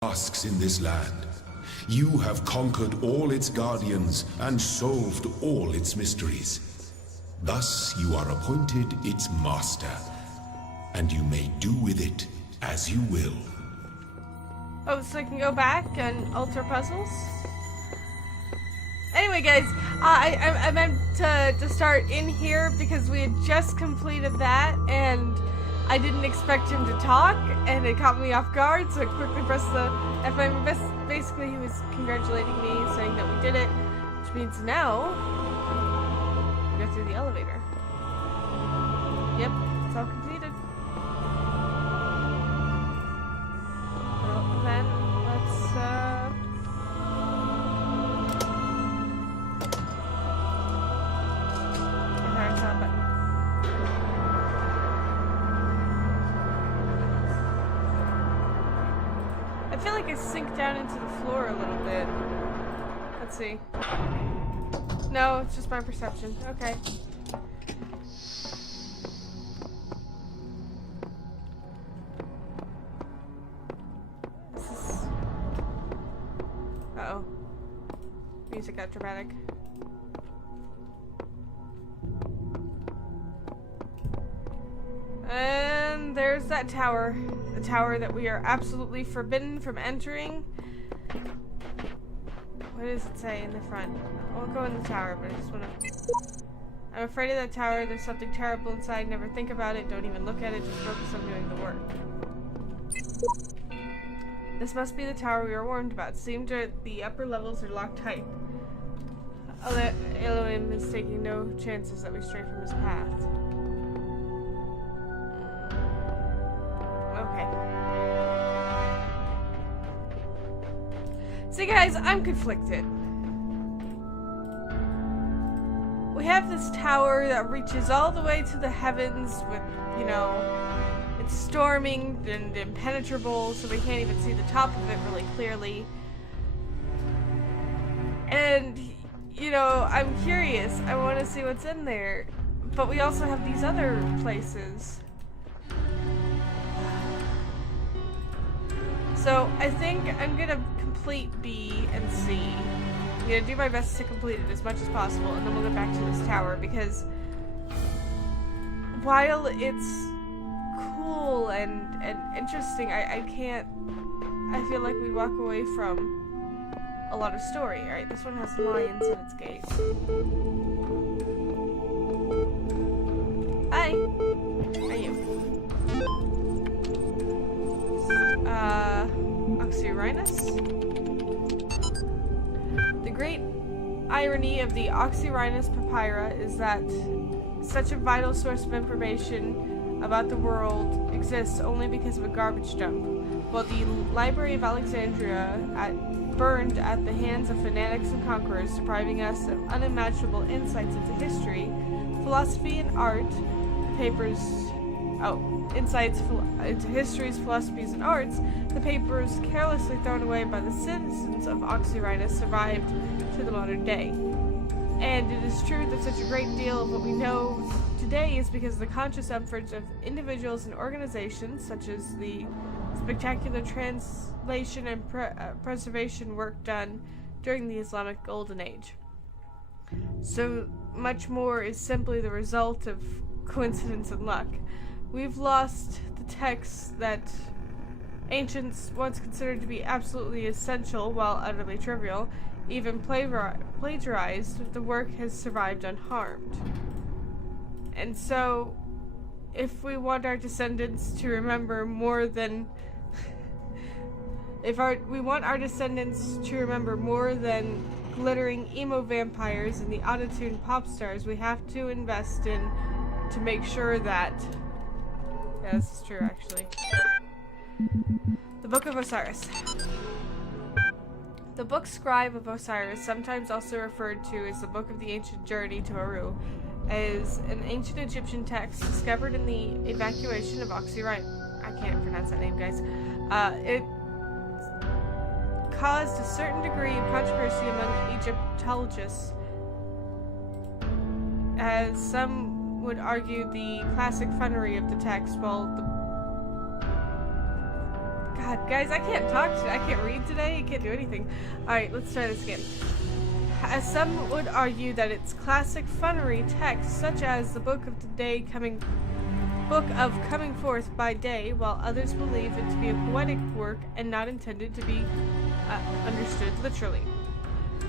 tasks in this land. You have conquered all its guardians and solved all its mysteries. Thus you are appointed its master, and you may do with it as you will. Oh, so I can go back and alter puzzles? Anyway, guys, I meant to start in here because we had just completed that, and I didn't expect him to talk, and it caught me off guard, so I quickly pressed the F5. Basically, he was congratulating me, saying that we did it, which means now we go through the elevator. Yep, it's all completed. Well, then, let's, hit our top button. I feel like I sink down into the floor a little bit. Let's see. No, it's just my perception. Okay. This is... Uh-oh. Music got dramatic. And there's that tower. The tower that we are absolutely forbidden from entering. What does it say in the front? I won't go in the tower, but I just want to... I'm afraid of that tower. There's something terrible inside. Never think about it. Don't even look at it. Just focus on doing the work. This must be the tower we were warned about. Seems that the upper levels are locked tight. Elohim is taking no chances that we stray from his path. See, guys, I'm conflicted. We have this tower that reaches all the way to the heavens with, you know, it's storming and impenetrable, so we can't even see the top of it really clearly. And, you know, I'm curious. I want to see what's in there. But we also have these other places. So, I think I'm gonna complete B and C. I'm gonna do my best to complete it as much as possible, and then we'll get back to this tower, because while it's cool and interesting, I feel like we walk away from a lot of story. Alright, this one has lions in its gate. Hi! How are you? Oxyrhinus? The great irony of the Oxyrhinus papyra is that such a vital source of information about the world exists only because of a garbage dump, while the Library of Alexandria burned at the hands of fanatics and conquerors, depriving us of unimaginable insights into history, philosophy, and art. Insights into histories, philosophies, and arts, the papers carelessly thrown away by the citizens of Oxyrhinus survived to the modern day. And it is true that such a great deal of what we know today is because of the conscious efforts of individuals and organizations, such as the spectacular translation and preservation work done during the Islamic Golden Age. So much more is simply the result of coincidence and luck. We've lost the texts that ancients once considered to be absolutely essential while utterly trivial, even plagiarized. The work has survived unharmed. And so, if we want our descendants to remember more than we want our descendants to remember more than glittering emo vampires and the auto-tuned pop stars, we have to invest in to make sure that... Yeah, this is true, actually. The Book of Osiris. The Book Scribe of Osiris, sometimes also referred to as the Book of the Ancient Journey to Heru, is an ancient Egyptian text discovered in the evacuation of Oxyrhinus. I can't pronounce that name, guys. It caused a certain degree of controversy among Egyptologists, as some would argue the classic funnery of the text, while the God, guys, I can't talk today. I can't read today. I can't do anything. Alright, let's try this again. As some would argue that it's classic funnery text, such as the book of coming forth by day, while others believe it to be a poetic work and not intended to be understood literally.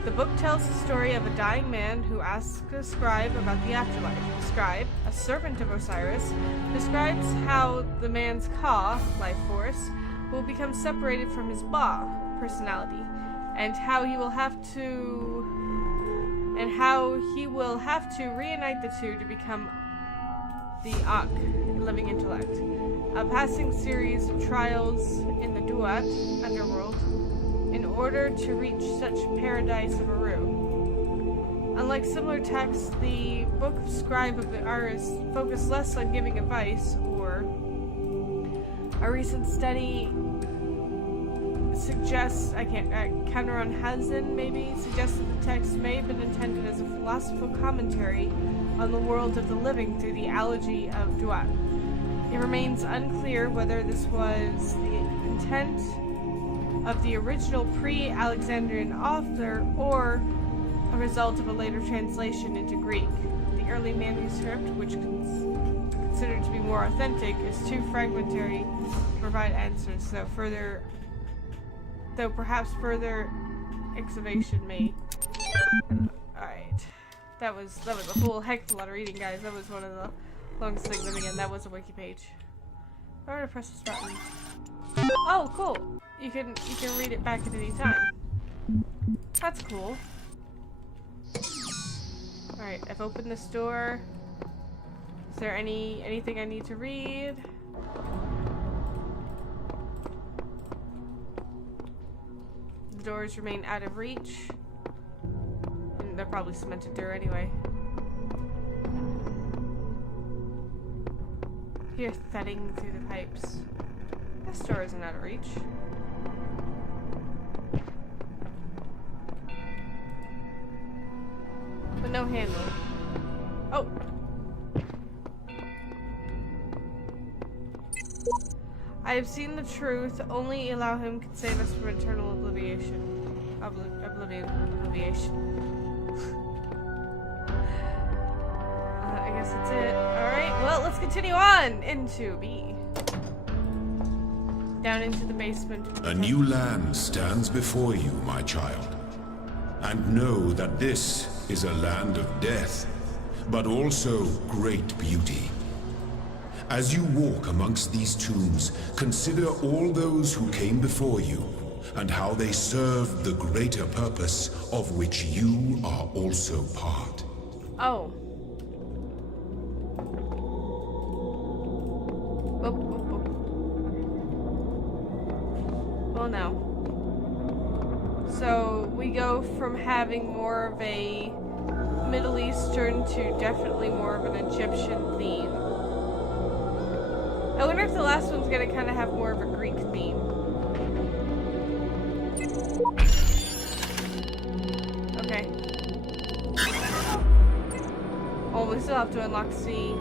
The book tells the story of a dying man who asks a scribe about the afterlife. The scribe, a servant of Osiris, describes how the man's Ka, life force, will become separated from his Ba, personality, and how he will have to reunite the two to become the Ak, living intellect. A passing series of trials in the Duat, underworld, in order to reach such paradise of Aru. Unlike similar texts, the Book of Scribe of the Aris focused less on giving advice, or a recent study suggests, Cameron Hazen maybe, suggests that the text may have been intended as a philosophical commentary on the world of the living through the analogy of Duat. It remains unclear whether this was the intent of the original pre-Alexandrian author or a result of a later translation into Greek. The early manuscript, which is considered to be more authentic, is too fragmentary to provide answers, though perhaps further excavation may. Alright. That was a whole heck of a lot of reading, guys. That was one of the longest things, and again, that was a wiki page. I'm gonna press this button. Oh, cool. You can read it back at any time. That's cool. Alright, I've opened this door. Is there anything I need to read? The doors remain out of reach. And they're probably cemented through anyway. Hear thudding through the pipes. This door isn't out of reach. But no handle. Oh! I have seen the truth. Only allow him can save us from eternal oblivion. I guess that's it. Alright, well, let's continue on into B. Down into the basement. A new land stands before you, my child. And know that this is a land of death, but also great beauty. As you walk amongst these tombs, consider all those who came before you, and how they served the greater purpose of which you are also part. Oh. Well, no. So, we go from having more of a Middle Eastern to definitely more of an Egyptian theme. I wonder if the last one's gonna kind of have more of a Greek theme. Okay. Oh, we still have to unlock C.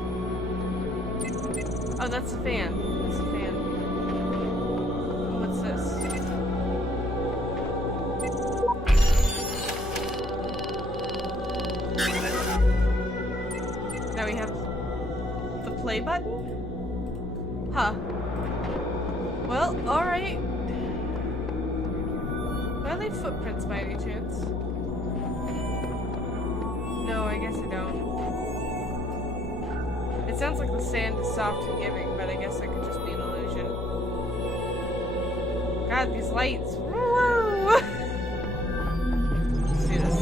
Oh, that's a fan. That's a fan. What's this? Now we have the play button? Huh. Well, alright. Do I leave footprints by any chance? No, I guess I don't. It sounds like the sand is soft and giving, but I guess that could just be an illusion. God, these lights. Woo! Let's do this.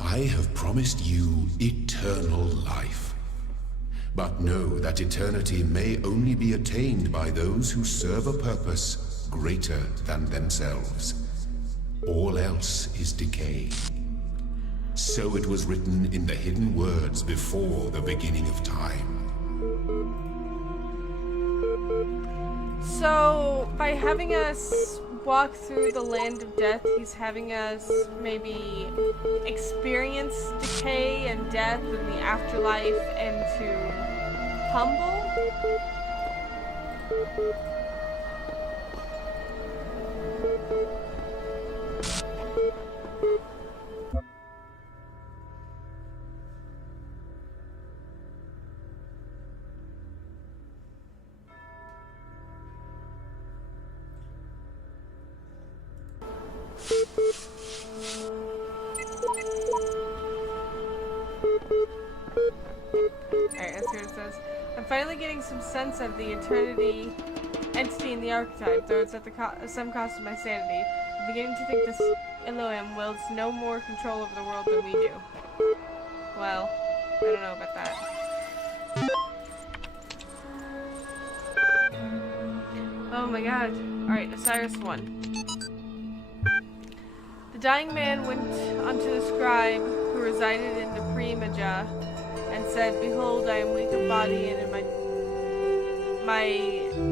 I have promised you eternal life. But know that eternity may only be attained by those who serve a purpose greater than themselves. All else is decay. So it was written in the hidden words before the beginning of time. So, by having us walk through the land of death, he's having us maybe experience decay and death and the afterlife and to humble? Alright, let's see what it says. I'm finally getting some sense of the eternity entity in the archetype, though it's at the some cost of my sanity. I'm beginning to think this Elohim wields no more control over the world than we do. Well, I don't know about that. Oh my god. Alright, Osiris 1. The dying man went unto the scribe who resided in the Premaja and said, Behold, I am weak of body, and in my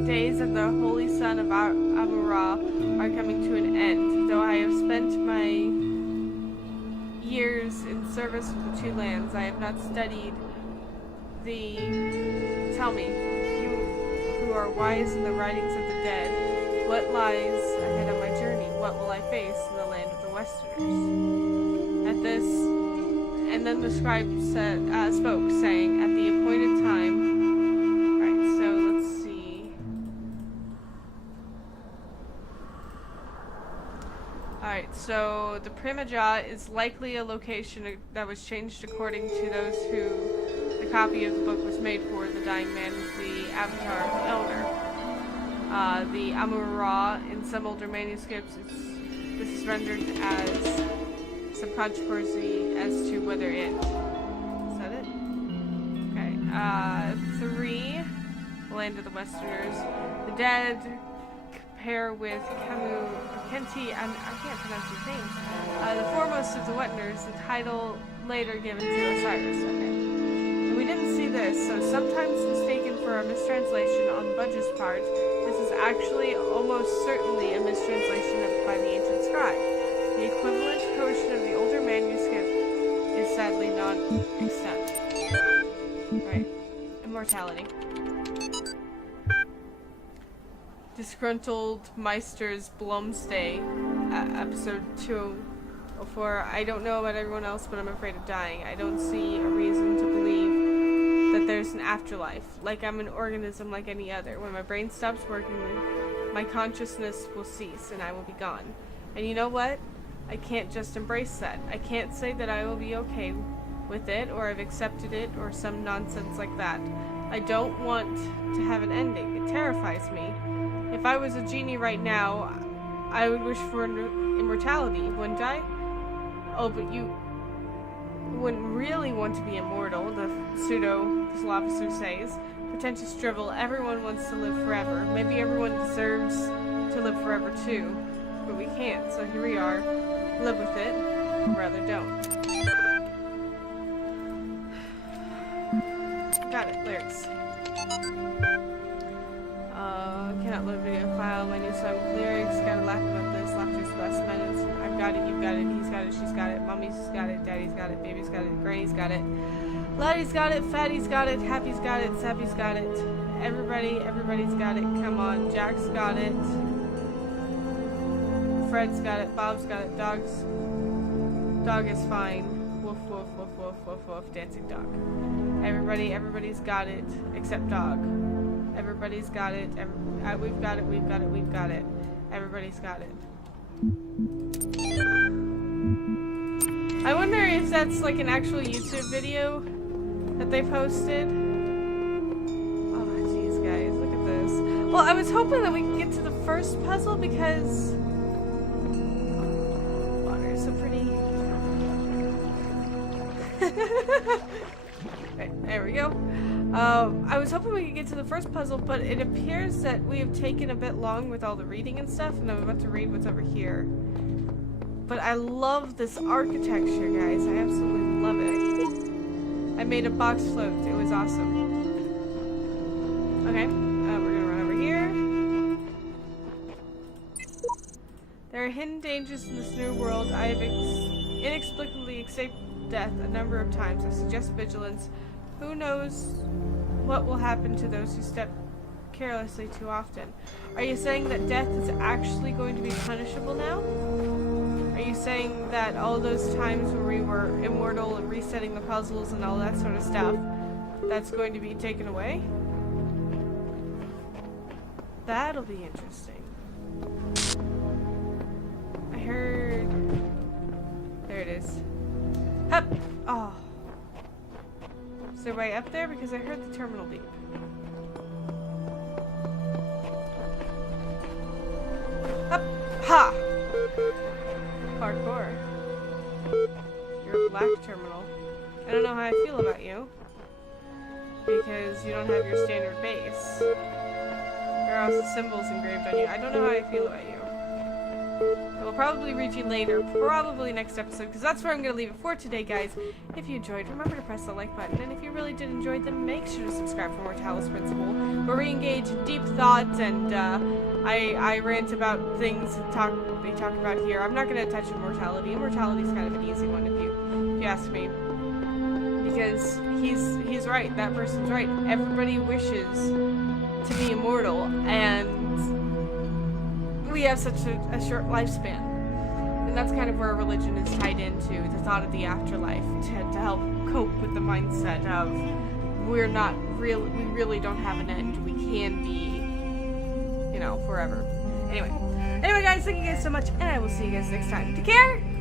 days of the holy son of Amurah are coming to an end. Though I have spent my years in service of the two lands, I have not studied the... Tell me, you who are wise in the writings of the dead, what lies ahead of my journey? What will I face in the land of the Westerners? At this... And then the scribe spoke, saying, At the appointed time... Alright, so let's see. Alright, so the Premaja is likely a location that was changed according to those who the copy of the book was made for. The dying man is the avatar of the elder. The Amurah, in some older manuscripts, this is rendered as... some controversy as to whether it... Is that it? Okay. 3. Land of the Westerners. The dead pair with Kenti, I can't pronounce his names. The foremost of the Wetners, the title later given to Osiris. Okay. And we didn't see this, so sometimes mistaken for a mistranslation on Budge's part, this is actually almost certainly a mistranslation by the ancient scribe. The equivalent portion of the older manuscript is sadly not extant. Right. Immortality. Disgruntled Meister's Blomstay, episode 204. I don't know about everyone else, but I'm afraid of dying. I don't see a reason to believe that there's an afterlife. Like I'm an organism like any other. When my brain stops working, my consciousness will cease and I will be gone. And you know what? I can't just embrace that. I can't say that I will be okay with it, or I've accepted it, or some nonsense like that. I don't want to have an ending. It terrifies me. If I was a genie right now, I would wish for immortality, wouldn't I? Oh, but you wouldn't really want to be immortal, the pseudo-philosopher says. Pretentious drivel, everyone wants to live forever. Maybe everyone deserves to live forever too. But we can't, so here we are. Live with it, or rather don't. Got it, lyrics. Cannot load video file, my new song with lyrics, gotta laugh about this, laughter's the best minutes. I've got it, you've got it, he's got it, she's got it, mommy's got it, daddy's got it, baby's got it, granny's got it, laddie's got it, fatty's got it, happy's got it, sappy's got it, everybody's got it, come on, Jack's got it. Fred's got it, Bob's got it, dog is fine. Woof, woof, woof, woof, woof, woof, dancing dog. Everybody's got it, except dog. Everybody's got it, we've got it, we've got it, we've got it. Everybody's got it. I wonder if that's like an actual YouTube video that they posted. Oh, jeez, guys, look at this. Well, I was hoping that we could get to the first puzzle because... so pretty. Right, there we go. I was hoping we could get to the first puzzle, but it appears that we have taken a bit long with all the reading and stuff, and I'm about to read what's over here. But I love this architecture, guys. I absolutely love it. I made a box float. It was awesome. Okay, we're gonna run over here. There are hidden dangers in this new world. I have inexplicably escaped death a number of times. I suggest vigilance. Who knows what will happen to those who carelessly too often. Are you saying that death is actually going to be punishable now? Are you saying that all those times where we were immortal and resetting the puzzles and all that sort of stuff, that's going to be taken away? That'll be interesting. I heard... There it is. Hup! Oh. Is there a way up there? Because I heard the terminal beep. Up! Ha! Parkour. You're a black terminal. I don't know how I feel about you. Because you don't have your standard base. There are also symbols engraved on you. I don't know how I feel about you. I will probably reach you later, probably next episode, because that's where I'm going to leave it for today, guys. If you enjoyed, remember to press the like button, and if you really did enjoy them, make sure to subscribe for more Talos Principle, where we engage in deep thought, and I rant about things they talk about here. I'm not going to touch immortality. Immortality is kind of an easy one, if you ask me. Because he's right. That person's right. Everybody wishes to be immortal, and we have such a short lifespan. And that's kind of where religion is tied into, the thought of the afterlife, to help cope with the mindset of we really don't have an end. We can be, you know, forever. Anyway guys, thank you guys so much, and I will see you guys next time. Take care!